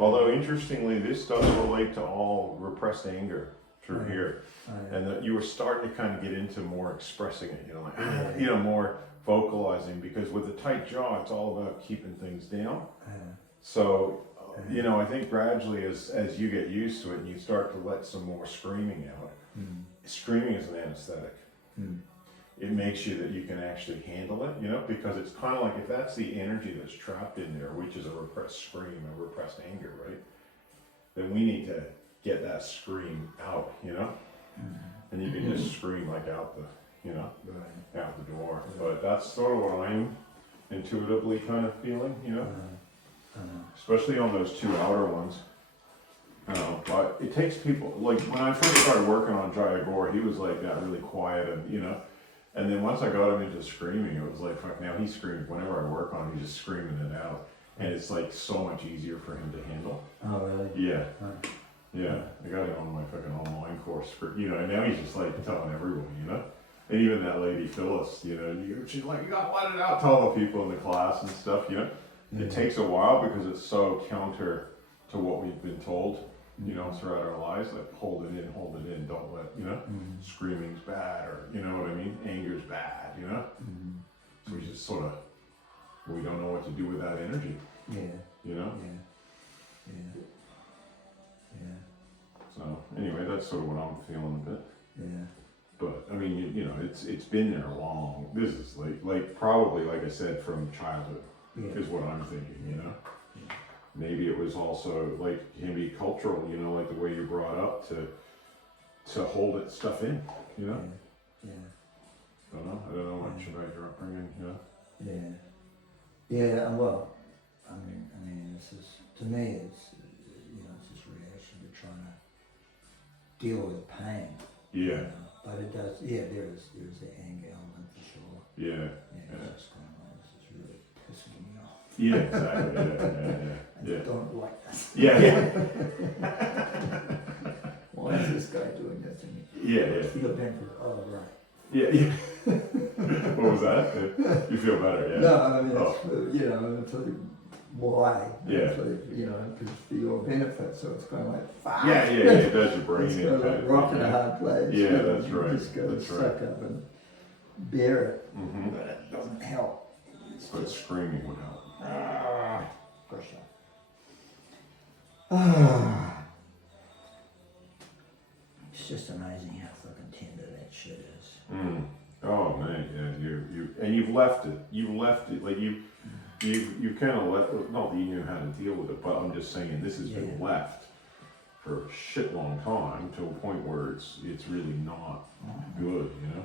Although interestingly, this does relate to all repressed anger through here, and that you were starting to kind of get into more expressing it. You know, like you know, more vocalizing, because with a tight jaw, it's all about keeping things down. So, you know, I think gradually as you get used to it and you start to let some more screaming out, screaming is an anesthetic. It makes you that you can actually handle it, you know, because it's kind of like if that's the energy that's trapped in there, which is a repressed scream, a repressed anger, right? Then we need to get that scream out, you know? And you can just scream like out the, you know, out the door. But that's sort of what I'm intuitively kind of feeling, you know? Especially on those two outer ones. But it takes people, like when I first started working on Jayagor, he was like that, really quiet and, you know, and then once I got him into screaming, it was like, fuck, now he screams whenever I work on him, he's just screaming it out. And it's like so much easier for him to handle. Oh, really? Yeah. Yeah. I got him on my fucking online course for, you know, and now he's just like telling everyone, you know? And even that lady Phyllis, you know, she's like, you gotta let it out to all the people in the class and stuff, you know? It takes a while because it's so counter to what we've been told, you know, throughout our lives, like hold it in, don't let, you know, screaming's bad, or, you know what I mean, anger's bad, you know? So we just sort of, we don't know what to do with that energy, you know? So anyway, that's sort of what I'm feeling a bit. But I mean, you know, it's been there long. This is like probably, like I said, from childhood is what I'm thinking, you know? Maybe it was also like, can be cultural, you know, like the way you're brought up to hold it stuff in, you know? I don't know much about your upbringing, you know? And well, I mean, this is, to me, it's, you know, it's this reaction to trying to deal with pain. You know? But it does, there's the anger element for sure. It's just going on, this is really pissing me off. Exactly, I don't like this. Why is this guy doing this to me? I feel better. Oh, right. What was that? You feel better, No, I mean, it's, you know, I'll tell you why. You know, because for your benefit, so it's kind of like, fuck. It does your brain. It's kind of like rock in a hard place. That's right. You just gotta suck up and bear it, but it doesn't help. But screaming would help. Gosh. It's just amazing how fucking tender that shit is. Oh man, and you've left it, like you kind of let, not that you knew how to deal with it, but I'm just saying this has been left for a shit long time to a point where it's really not good, you know?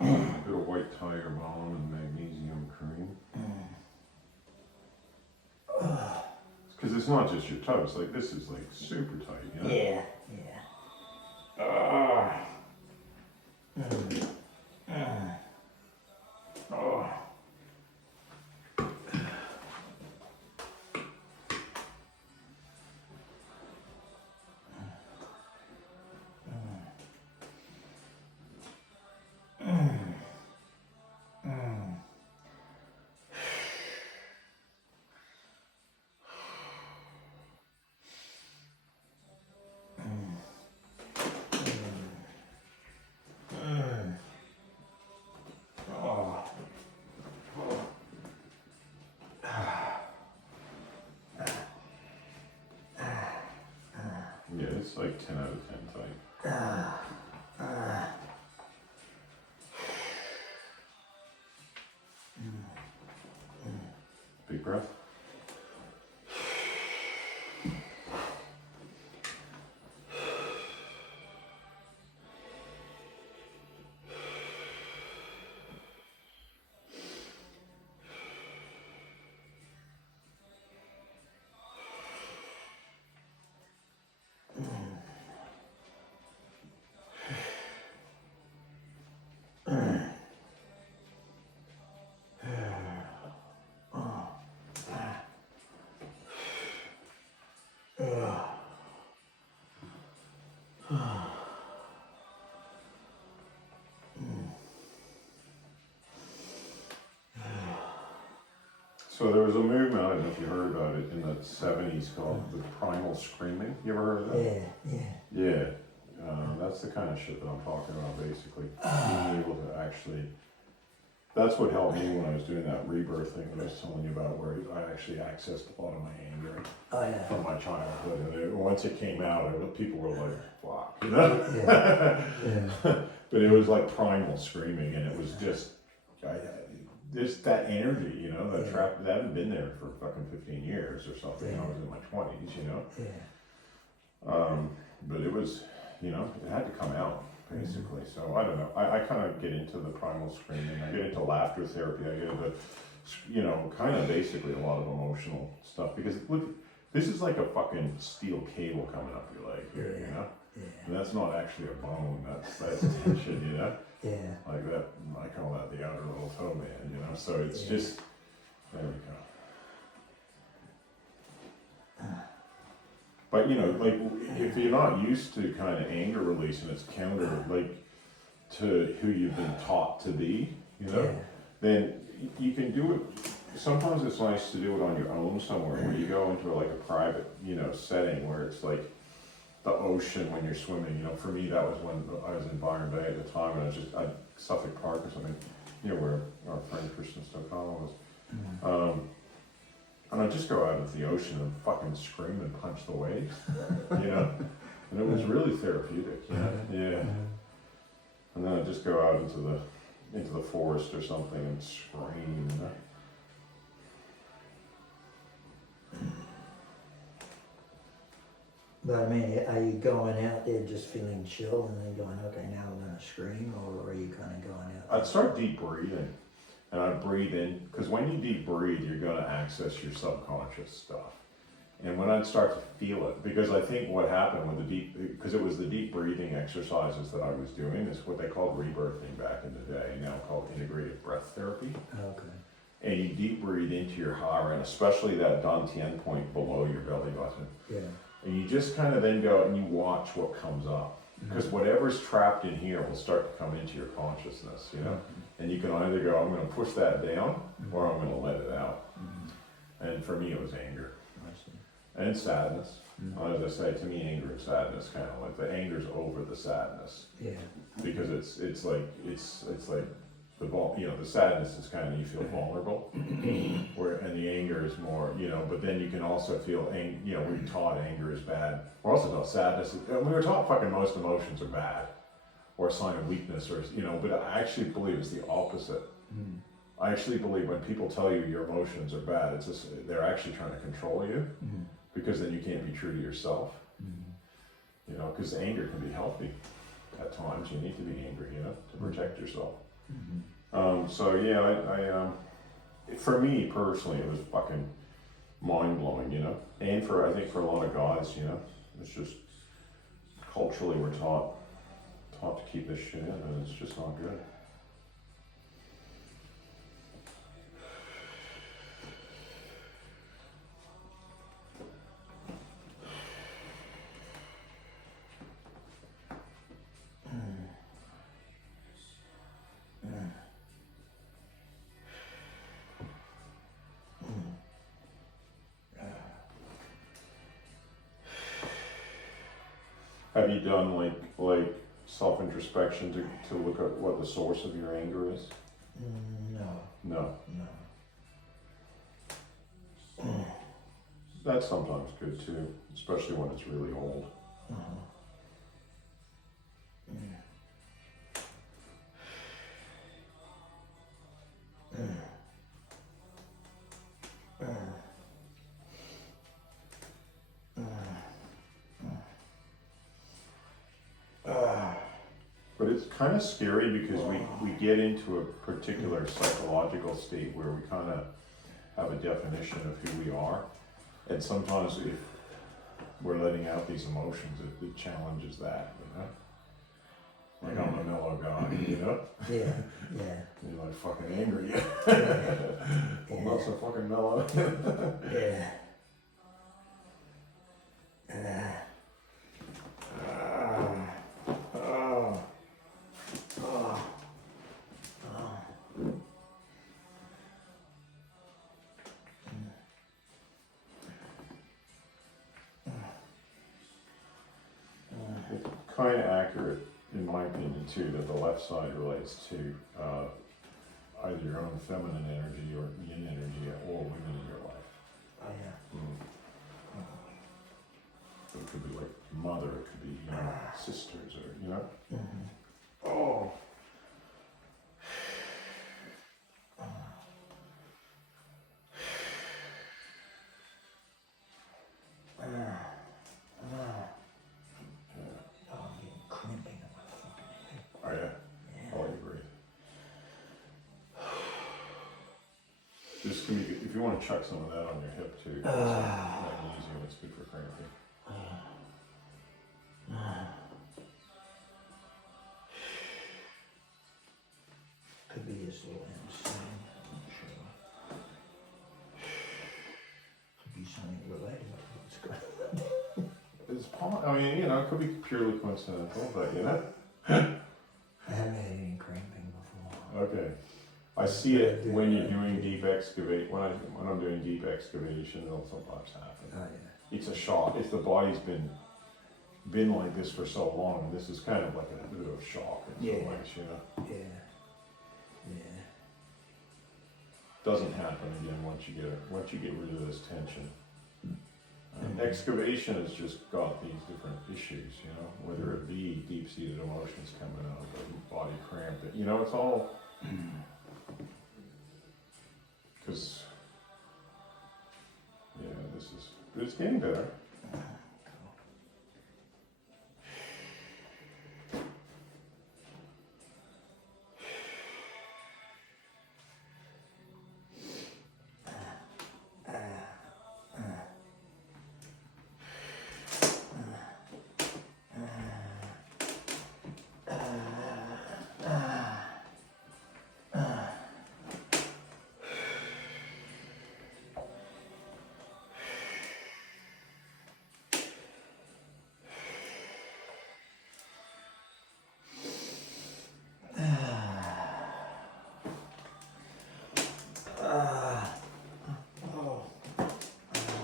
A bit of white tiger balm and magnesium cream. Because it's not just your toes, like this is like super tight, you know? Yeah, it's like 10 out of 10 tight. Big breath. So there was a movement, I don't know if you heard about it, in the 70s called the primal screaming. You ever heard of that? Yeah. That's the kind of shit that I'm talking about, basically. Being able to actually, that's what helped me when I was doing that rebirth thing that I was telling you about, where I actually accessed a lot of my anger from my childhood. And once it came out, people were like, fuck, you know? But it was like primal screaming, and it was just, that energy, you know, that trap, that hadn't been there for fucking 15 years or something. I was in my 20s, you know? But it was, you know, it had to come out, basically. So I don't know. I kind of get into the primal screaming. I get into laughter therapy. I get into, you know, kind of basically a lot of emotional stuff. Because look, this is like a fucking steel cable coming up your leg here, you know? And that's not actually a bone. That's tension, you know? Like that, I call that the outer little toe man, you know? So it's just, there we go. But you know, like if you're not used to kind of anger release and it's counter like to who you've been taught to be, you know, then you can do it. Sometimes it's nice to do it on your own somewhere where you go into like a private, you know, setting where it's like the ocean when you're swimming. You know, for me that was when I was in Byron Bay at the time, and I was just Suffolk Park or something, you know, where our friend Kristen Stokala was. And I'd just go out into the ocean and fucking scream and punch the waves, you know? And it was really therapeutic, you know? Yeah. And then I'd just go out into the forest or something and scream, you know? But I mean, are you going out there just feeling chill and then going, okay, now I'm gonna scream, or are you kind of going out there? I'd start deep breathing. And I breathe in, because when you deep breathe, you're going to access your subconscious stuff. And when I'd start to feel it, because I think what happened with because it was the deep breathing exercises that I was doing, is what they called rebirthing back in the day, now called integrative breath therapy. Okay. And you deep breathe into your hara, and especially that dantian point below your belly button. And you just kind of then go and you watch what comes up. Because whatever's trapped in here will start to come into your consciousness, you know? And you can either go, I'm going to push that down, or I'm going to let it out. And for me, it was anger. And sadness. As I say, to me, anger and sadness kind of like, the anger's over the sadness. Because it's like the sadness is kind of, you feel vulnerable. And the anger is more, you know, but then you can also feel, you know, we're taught anger is bad. We're also taught sadness. We were taught fucking most emotions are bad, or a sign of weakness, or, you know, but I actually believe it's the opposite. I actually believe when people tell you your emotions are bad, it's just, they're actually trying to control you, because then you can't be true to yourself. You know, because anger can be healthy at times. You need to be angry, you know, to protect yourself. So yeah, I for me personally, it was fucking mind blowing, you know, and I think for a lot of guys, you know, it's just culturally we're taught to keep this shit in, and it's just not good. Have you done like self-introspection to look at what the source of your anger is? No. That's sometimes good too, especially when it's really old. But it's kind of scary because we get into a particular psychological state where we kind of have a definition of who we are. And sometimes if we're letting out these emotions, it challenges that, you know? Like, I'm a mellow guy, you know? You're like fucking angry. I'm not so fucking mellow. kind of accurate, in my opinion, too, that the left side relates to either your own feminine energy or yin energy or women in your life. Oh yeah. So it could be like mother, it could be, you know, sisters, or, you know? Mm-hmm. Oh. Oh, I'm getting crimping in my fucking head. Oh yeah, Yeah. I'll let you breathe. This can be good. If you want to chuck some of that on your hip too, magnesium, it's good for cramping. Could be this little insane, I'm not sure. Could be something related to what's going on. I mean, you know, it could be purely coincidental, but you know. I haven't had any cramping before. Okay. I see it when you're doing deep excavate. When I'm doing deep excavation, it'll sometimes happen. Oh yeah. It's a shock. If the body's been like this for so long, this is kind of like a bit of shock in some ways, you know. Yeah. Yeah. Doesn't happen again once you get rid of this tension. Excavation has just got these different issues, you know, whether it be deep-seated emotions coming out, or body cramp, you know, it's all because it's getting better.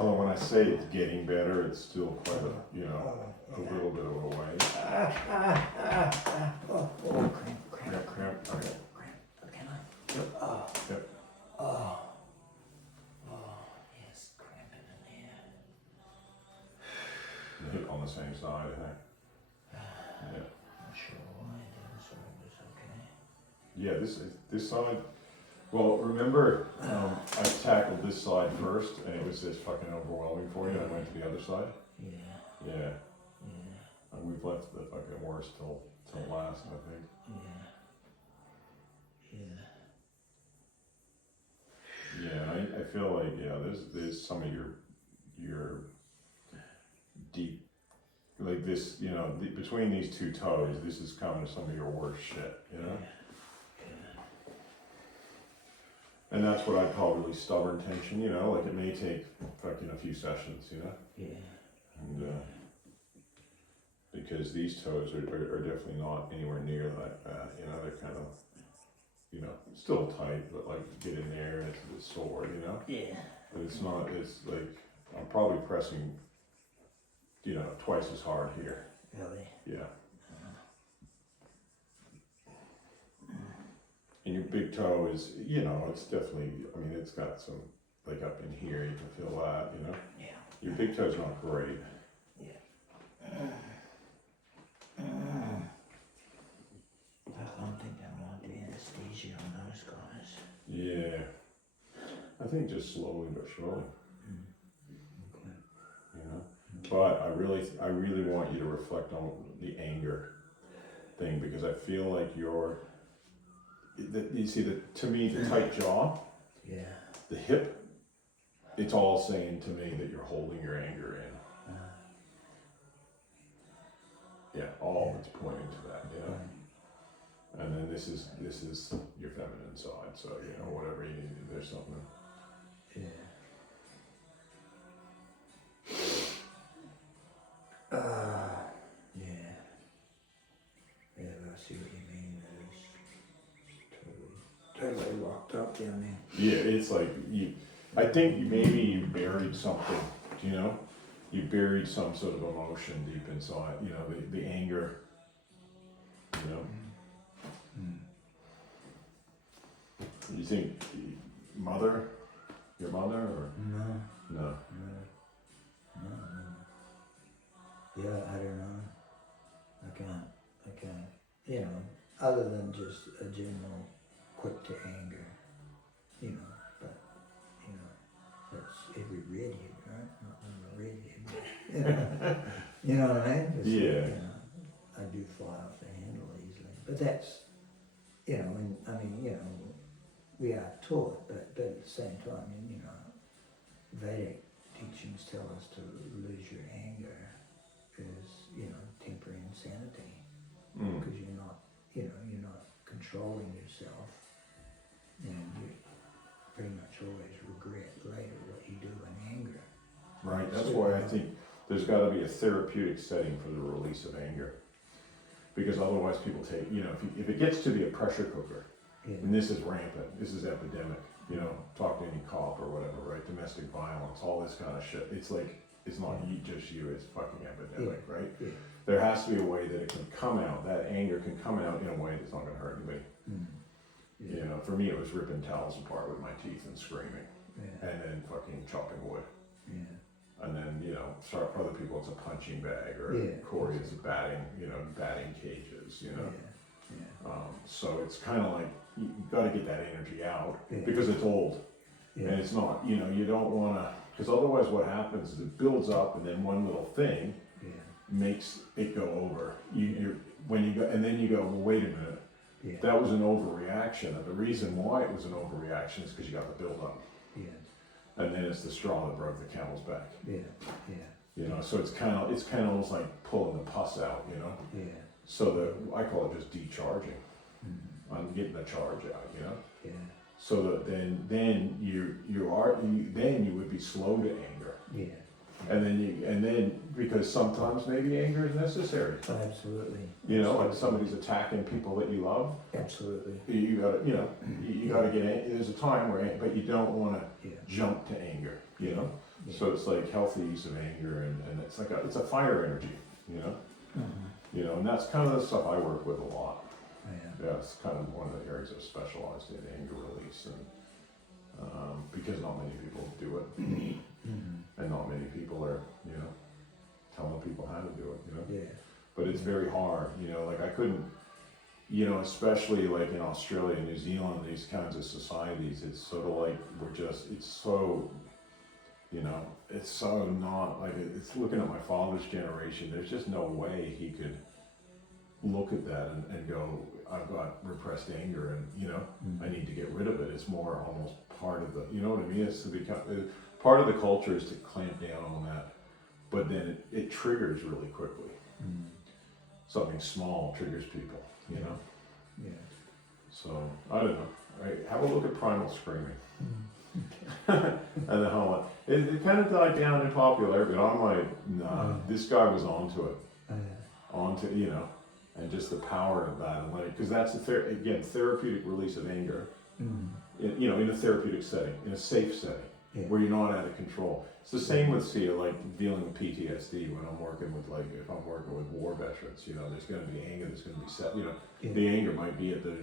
Although when I say it's getting better, it's still quite a, you know, a little bit of a way. Cramp. Okay. Can I? Yep. Yep. Yes, cramping in here. Hip on the same side, I think. Yeah. Not sure why I did this, but it was okay. Yeah, this side. Well, remember, I tackled this side first, and it was just fucking overwhelming for you. I went to the other side. Yeah. Yeah. Yeah. And we've left the fucking worst till last, I think. Yeah. Yeah. Yeah, I feel like there's some of your deep, like this, you know, between these two toes, this is kind of some of your worst shit, you know. And that's what I call really stubborn tension, you know, like it may take fucking a few sessions, you know? Yeah. And, because these toes are definitely not anywhere near like that, you know, they're kind of, you know, still tight, but like get in there and it's a bit sore, you know? Yeah. But it's not, it's like, I'm probably pressing, you know, twice as hard here. Really? Yeah. And your big toe is, you know, it's definitely, I mean, it's got some, like up in here, you can feel that, you know? Yeah. Your big toe's not great. Yeah. I don't think I want the anesthesia on those guys. Yeah. I think just slowly but surely, Okay. you know? But I really want you to reflect on the anger thing, because I feel like you see, to me, the tight jaw, Yeah. the hip, it's all saying to me that you're holding your anger in. Yeah, all of it's pointing to that, you know? And then this is your feminine side, so, you know, whatever you need, there's something. Yeah. Yeah. Yeah, I see what you mean. It's totally locked up down there. Yeah, it's like I think maybe you buried something, you know? you buried some sort of emotion deep inside, you know, the anger, you know. You think your mother, or? No. Yeah, I don't know. I can't, you know, other than just a general quick to anger, you know, but, you know, that's every redhead, right? Not only a redhead, but, you know, you know what I mean? Just, Yeah. You know, I do fly off the handle easily, but that's, you know, and I mean, you know, we are taught, but at the same time, you know, Vedic teachings tell us to lose your anger is, you know, temporary insanity, because you're not, you know, you're not controlling yourself, and you pretty much always regret later what you do in anger. Right, that's why I think there's got to be a therapeutic setting for the release of anger, because otherwise people take, you know, if it gets to be a pressure cooker, and this is rampant, this is epidemic, you know, talk to any cop or whatever, right? Domestic violence, all this kind of shit. It's like, it's not just you, it's fucking epidemic, right? There has to be a way that it can come out, that anger can come out in a way that's not going to hurt anybody. You know, for me it was ripping towels apart with my teeth and screaming, and then fucking chopping wood. And then, you know, for other people it's a punching bag, or Corey is batting, you know, batting cages, you know. So it's kind of like, you got to get that energy out, because it's old, and it's not, you know, you don't want to, because otherwise what happens is it builds up, and then one little thing makes it go over. When you go, and then you go, well, wait a minute, that was an overreaction, and the reason why it was an overreaction is because you got the build up, and then it's the straw that broke the camel's back. You know, so it's kind of almost like pulling the pus out, you know. So I call it just decharging. I'm getting the charge out, you know. So that then you would be slow to anger. And then because sometimes maybe anger is necessary. Absolutely. You know, like somebody's attacking people that you love. Absolutely. You gotta, you know, you gotta get. There's a time where, but you don't want to jump to anger. You know. So it's like healthy use of anger, and it's like it's a fire energy. You know. You know, and that's kind of the stuff I work with a lot. Yeah, it's kind of one of the areas I've specialized in, anger release, and because not many people do it, and not many people are, you know, telling people how to do it, you know. But it's very hard, you know. Like I couldn't, you know, especially like in Australia, New Zealand, these kinds of societies, it's sort of like it's so, you know, it's so not like it's looking at my father's generation. There's just no way he could look at that and go, I've got repressed anger, and you know, I need to get rid of it. It's more almost part of the, you know what I mean? It's to become part of the culture is to clamp down on that, but then it triggers really quickly. Something small triggers people, you know. So I don't know. Right? Have a look at primal screaming. And then how it kind of died down in popularity, but I'm like, nah, this guy was onto it, you know, and just the power of that, and because that's again therapeutic release of anger, you know, in a therapeutic setting, in a safe setting, where you're not out of control. It's the same with like dealing with PTSD when I'm working with if I'm working with war veterans, you know, there's going to be anger, there's going to be set, you know, the anger might be at the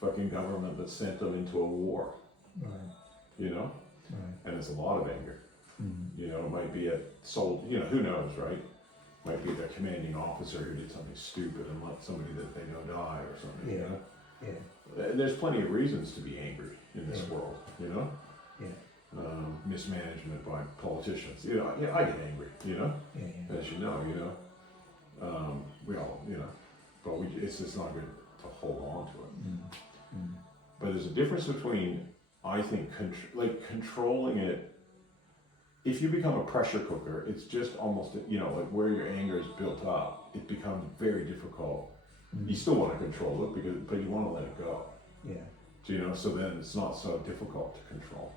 fucking government that sent them into a war. You know, and there's a lot of anger. You know, it might be you know, who knows, right? Might be their commanding officer who did something stupid and let somebody that they know die or something. You know, there's plenty of reasons to be angry in this world. You know, mismanagement by politicians. You know, I get angry. You know, as you know, we all, you know, but it's just not good to hold on to it. But there's a difference between, I think, controlling it. If you become a pressure cooker, it's just almost, you know, like where your anger is built up, it becomes very difficult. You still want to control it, but you want to let it go. So, you know, so then it's not so difficult to control.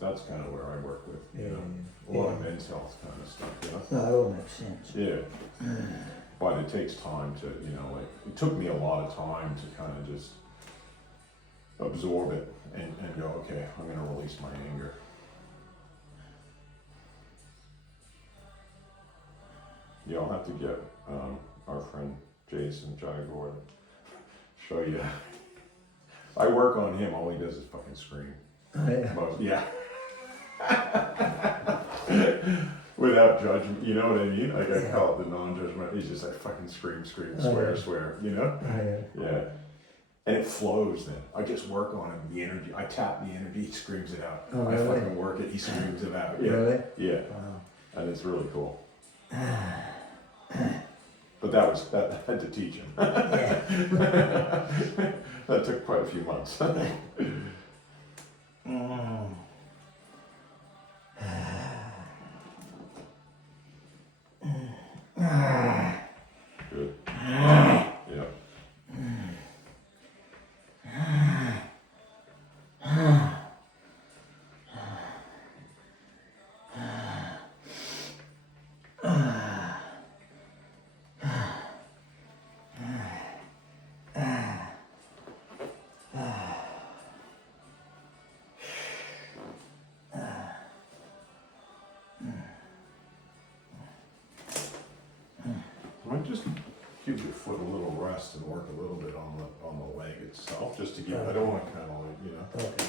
That's kind of where I work with, you know, a lot of men's health kind of stuff, you know. No, it all makes sense. But it takes time to, you know, like, it took me a lot of time to kind of just absorb it and go, okay, I'm going to release my anger. Yeah, I'll have to get our friend Jason Jaguar to show you. I work on him. All he does is fucking scream. Oh, yeah. Yeah. Without judgment, you know what I mean? Like I call it the non-judgment. He's just like fucking scream, swear, you know? Oh, yeah. Yeah. And it flows then. I just work on him, the energy. I tap the energy, he screams it out. Oh, I really? fucking work it, he screams it out. Yeah. Really? Yeah. Wow. And it's really cool. But that had to teach him. That took quite a few months. Good. Yeah. Might just give your foot a little rest and work a little bit on the leg itself, just to give. I don't want to kind of like, you know. Okay.